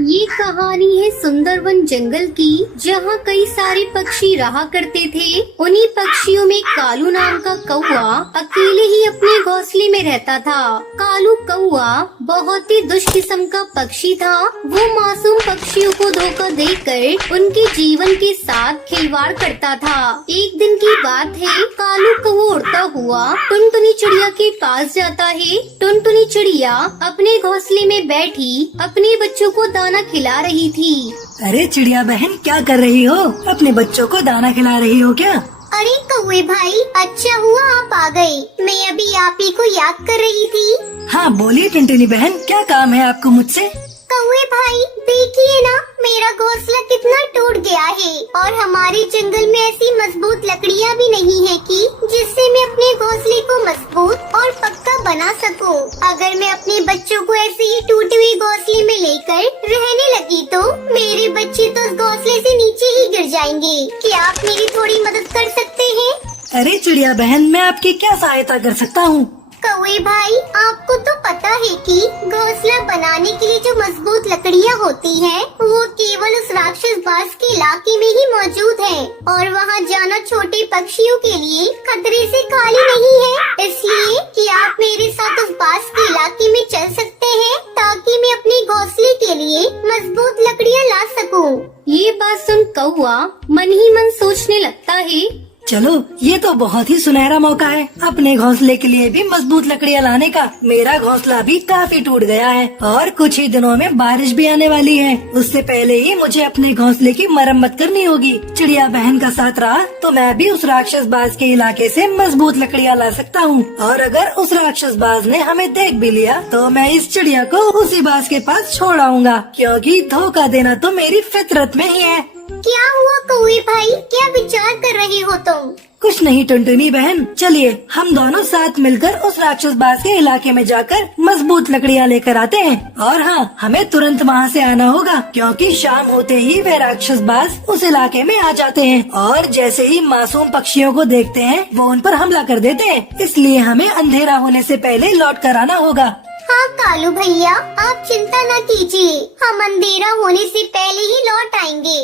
ये कहानी है सुंदरवन जंगल की, जहाँ कई सारे पक्षी रहा करते थे। उन्हीं पक्षियों में कालू नाम का कौवा अकेले ही अपने घोंसले में रहता था। कालू कौवा बहुत ही दुष्ट किस्म का पक्षी था। वो मासूम पक्षियों को धोखा देकर उनके जीवन के साथ खिलवाड़ करता था। एक दिन की बात है, कालू कौवा उड़ता हुआ टुनटुनी चिड़िया के पास जाता है। टुनटुनी चिड़िया अपने घोंसले में बैठी अपने बच्चों को दाना खिला रही थी। अरे चिड़िया बहन, क्या कर रही हो? अपने बच्चों को दाना खिला रही हो क्या? अरे कौवे भाई, अच्छा हुआ आप आ गए। मैं अभी आप ही को याद कर रही थी। हाँ बोलिए टुनटुनी बहन, क्या काम है आपको मुझसे? कौवे भाई देखिए ना, मेरा घोंसला कितना टूट गया है और हमारे जंगल में ऐसी मजबूत लकड़ियाँ भी नहीं है कि जिससे मैं अपने घोंसले को मजबूत और पक्का बना सकूं। अगर मैं अपने बच्चों को ऐसे ही टूटे हुए घोंसले में लेकर रहने लगी तो मेरे बच्चे तो उस घोंसले से नीचे ही गिर जाएंगे। क्या आप मेरी थोड़ी मदद कर सकते हैं? अरे चिड़िया बहन, मैं आपकी क्या सहायता कर सकता हूँ? कौवे भाई, आपको तो पता है कि घोंसला बनाने के लिए जो मजबूत लकड़ियाँ होती हैं, वो केवल उस राक्षस बाज के इलाके में ही मौजूद है और वहाँ जाना छोटे पक्षियों के लिए खतरे से खाली नहीं है। इसलिए कि आप मेरे साथ उस बाज के इलाके में चल सकते हैं ताकि मैं अपने घोंसले के लिए मजबूत लकड़ियाँ ला सकूँ। ये बात सुन कौवा मन ही मन सोचने लगता है, चलो ये तो बहुत ही सुनहरा मौका है अपने घोंसले के लिए भी मजबूत लकड़ियाँ लाने का। मेरा घोंसला भी काफी टूट गया है और कुछ ही दिनों में बारिश भी आने वाली है। उससे पहले ही मुझे अपने घोंसले की मरम्मत करनी होगी। चिड़िया बहन का साथ रहा तो मैं भी उस राक्षस बाज के इलाके से मजबूत लकड़ियाँ ला सकता हूँ। और अगर उस राक्षस बाज ने हमें देख भी लिया तो मैं इस चिड़िया को उसी बाज के पास छोड़ आऊंगा, क्योंकि धोखा देना तो मेरी फितरत में ही है। क्या हुआ कौवे भाई, क्या विचार कर रहे हो तुम? कुछ नहीं टुनटुनी बहन, चलिए हम दोनों साथ मिलकर उस राक्षस बाज के इलाके में जाकर मजबूत लकड़ियाँ लेकर आते हैं। और हाँ, हमें तुरंत वहाँ से आना होगा, क्योंकि शाम होते ही वे राक्षस बाज उस इलाके में आ जाते हैं और जैसे ही मासूम पक्षियों को देखते हैं वो उन पर हमला कर देते हैं। इसलिए हमें अंधेरा होने से पहले लौट कर आना होगा। हाँ कालू भैया, आप चिंता न कीजिए, हम अंधेरा होने से पहले ही लौट आएंगे।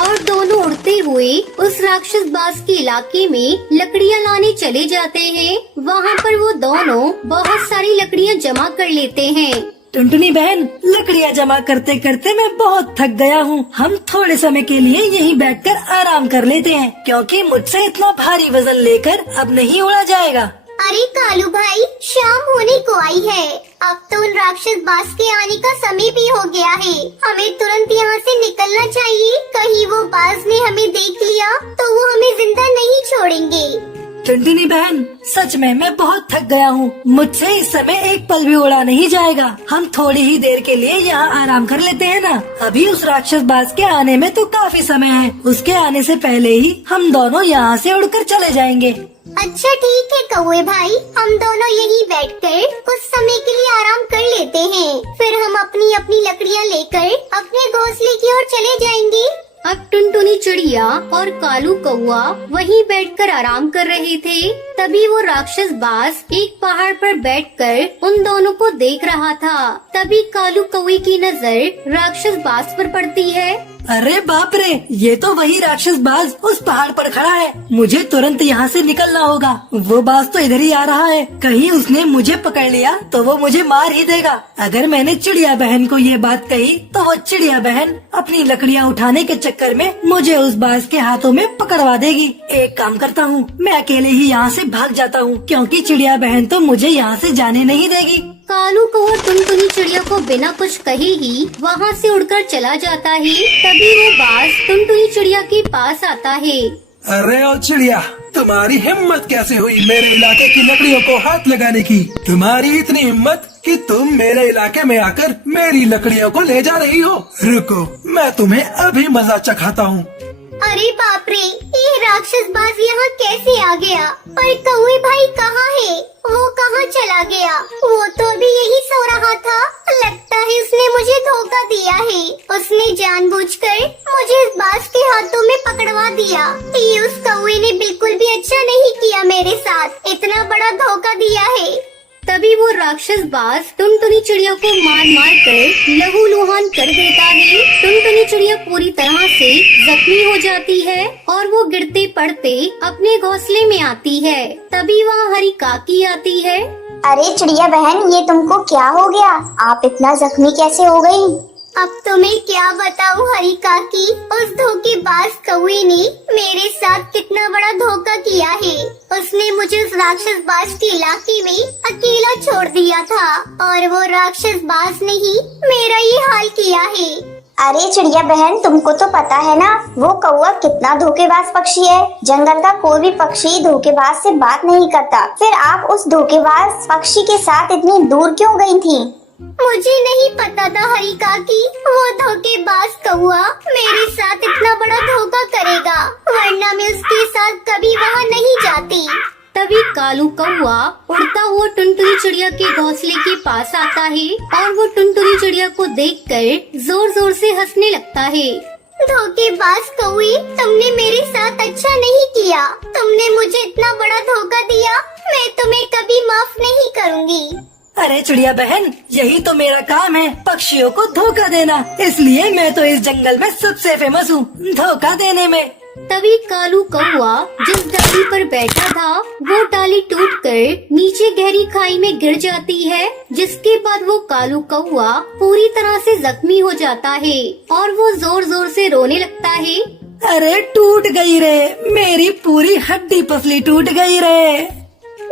और दोनों उड़ते हुए उस राक्षस बाज के इलाके में लकड़ियाँ लाने चले जाते हैं। वहाँ पर वो दोनों बहुत सारी लकड़ियाँ जमा कर लेते हैं। टुनटुनी बहन, लकड़ियाँ जमा करते करते मैं बहुत थक गया हूँ। हम थोड़े समय के लिए यहीं बैठकर आराम कर लेते हैं, क्योंकि मुझसे इतना भारी वजन लेकर अब नहीं उड़ा जाएगा। अरे कालू भाई, शाम होने को आई है, अब तो उन राक्षस बाज के आने का समय भी हो गया है। हमें तुरंत यहाँ से निकलना चाहिए। कहीं वो बाज ने हमें देख लिया तो वो हमें जिंदा नहीं छोड़ेंगे। टुनटुनी बहन, सच में मैं बहुत थक गया हूँ। मुझसे इस समय एक पल भी उड़ा नहीं जाएगा। हम थोड़ी ही देर के लिए यहाँ आराम कर लेते हैं ना। अभी उस राक्षस बाज के आने में तो काफी समय है। उसके आने से पहले ही हम दोनों यहाँ से उड़कर चले जाएंगे। अच्छा ठीक है कौवे भाई, हम दोनों यहीं बैठकर कुछ समय के लिए आराम कर लेते हैं। फिर हम अपनी अपनी लकड़ियाँ लेकर अपने घोंसले की ओर चले जाएंगे। अब टुनटुनी चिड़िया और कालू कौवा वहीं बैठकर आराम कर रहे थे। तभी वो राक्षस बाज एक पहाड़ पर बैठकर उन दोनों को देख रहा था। तभी कालू कौवे की नजर राक्षस बाज पर पड़ती है। अरे बाप रे, ये तो वही राक्षस बाज उस पहाड़ पर खड़ा है। मुझे तुरंत यहाँ से निकलना होगा। वो बाज तो इधर ही आ रहा है। कहीं उसने मुझे पकड़ लिया तो वो मुझे मार ही देगा। अगर मैंने चिड़िया बहन को ये बात कही तो वो चिड़िया बहन अपनी लकड़ियाँ उठाने के चक्कर में मुझे उस बाज के हाथों में पकड़वा देगी। एक काम करता हूँ, मैं अकेले ही यहाँ से भाग जाता हूँ, क्योंकि चिड़िया बहन तो मुझे यहाँ से जाने नहीं देगी। कालू कौवा टुनटुनी चिड़िया को बिना कुछ कहे ही वहाँ से उड़कर चला जाता है। तभी वो बाज टुनटुनी चिड़िया के पास आता है। अरे ओ चिड़िया, तुम्हारी हिम्मत कैसे हुई मेरे इलाके की लकड़ियों को हाथ लगाने की? तुम्हारी इतनी हिम्मत कि तुम मेरे इलाके में आकर मेरी लकड़ियों को ले जा रही हो। रुको, मैं तुम्हें अभी मजा चखाता हूँ। अरे बाप रे, ये राक्षस बाज यहाँ कैसे आ गया? पर कौवे भाई कहाँ है? वो कहाँ चला गया? वो तो अभी यही सो रहा था। लगता है उसने मुझे धोखा दिया है। उसने जानबूझकर मुझे इस बाज के हाथों में पकड़वा दिया। ये उस कौवे ने बिल्कुल भी अच्छा नहीं किया मेरे साथ। इतना बड़ा धोखा दिया है। तभी वो राक्षस बाज टुनटुनी चिड़िया को मार मार कर लहूलुहान कर देता है। टुनटुनी चिड़िया पूरी तरह से जख्मी हो जाती है और वो गिरते पड़ते अपने घोंसले में आती है। तभी वहाँ हरी काकी आती है। अरे चिड़िया बहन, ये तुमको क्या हो गया? आप इतना जख्मी कैसे हो गई? अब तुम्हें क्या बताऊं हरी काकी, उस धोखेबाज कौवे ने मेरे साथ कितना बड़ा धोखा किया है। उसने मुझे उस राक्षस बाज के इलाके में अकेला छोड़ दिया था और वो राक्षस बाज ने ही मेरा ये हाल किया है। अरे चिड़िया बहन, तुमको तो पता है ना वो कौवा कितना धोखेबाज पक्षी है। जंगल का कोई भी पक्षी धोखेबाज से बात नहीं करता। फिर आप उस धोखेबाज पक्षी के साथ इतनी दूर क्यों गई थी? मुझे नहीं पता था हरी काकी, वो धोखेबाज कौवा मेरे साथ इतना बड़ा धोखा करेगा, वरना मैं उसके साथ कभी वहाँ नहीं जाती। तभी कालू कौवा उड़ता हुआ टुनटुनी चिड़िया के घोंसले के पास आता है और वो टुनटुनी चिड़िया को देखकर जोर जोर से हंसने लगता है। धोखेबाज कौवे, तुमने मेरे साथ अच्छा नहीं किया। तुमने मुझे इतना बड़ा धोखा दिया, मैं तुम्हें कभी माफ नहीं करूँगी। अरे चिड़िया बहन, यही तो मेरा काम है, पक्षियों को धोखा देना। इसलिए मैं तो इस जंगल में सबसे फेमस हूँ धोखा देने में। तभी कालू कौवा जिस डाली पर बैठा था वो डाली टूटकर नीचे गहरी खाई में गिर जाती है, जिसके बाद वो कालू कौवा पूरी तरह से जख्मी हो जाता है और वो जोर जोर से रोने लगता है। अरे टूट गई रे, मेरी पूरी हड्डी पसली टूट गई रे।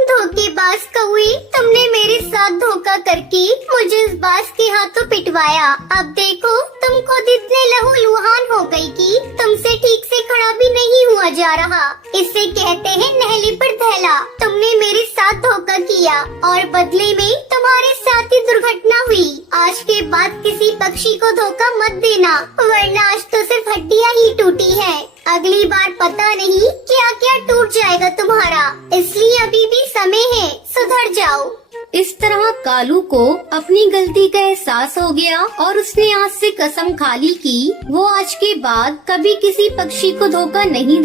धोखेबाज कौवे, तुमने मेरे साथ धोखा करके मुझे इस बाज के हाथों पिटवाया। अब देखो तुम खुद इतने लहूलुहान हो गई कि तुमसे ठीक से खड़ा भी नहीं हुआ जा रहा। इसे कहते हैं नहले पर दहला। तुमने मेरे साथ धोखा किया और बदले में तुम्हारे साथ ही दुर्घटना हुई। आज के बाद किसी पक्षी को धोखा मत देना, वरना आज तो सिर्फ हड्डियाँ ही टूटी है। अगली बार पता नहीं क्या क्या टूट जाएगा तुम्हारा, इसलिए अभी भी समय है, सुधर जाओ। इस तरह कालू को अपनी गलती का एहसास हो गया और उसने आज से कसम खा ली कि वो आज के बाद कभी किसी पक्षी को धोखा नहीं दे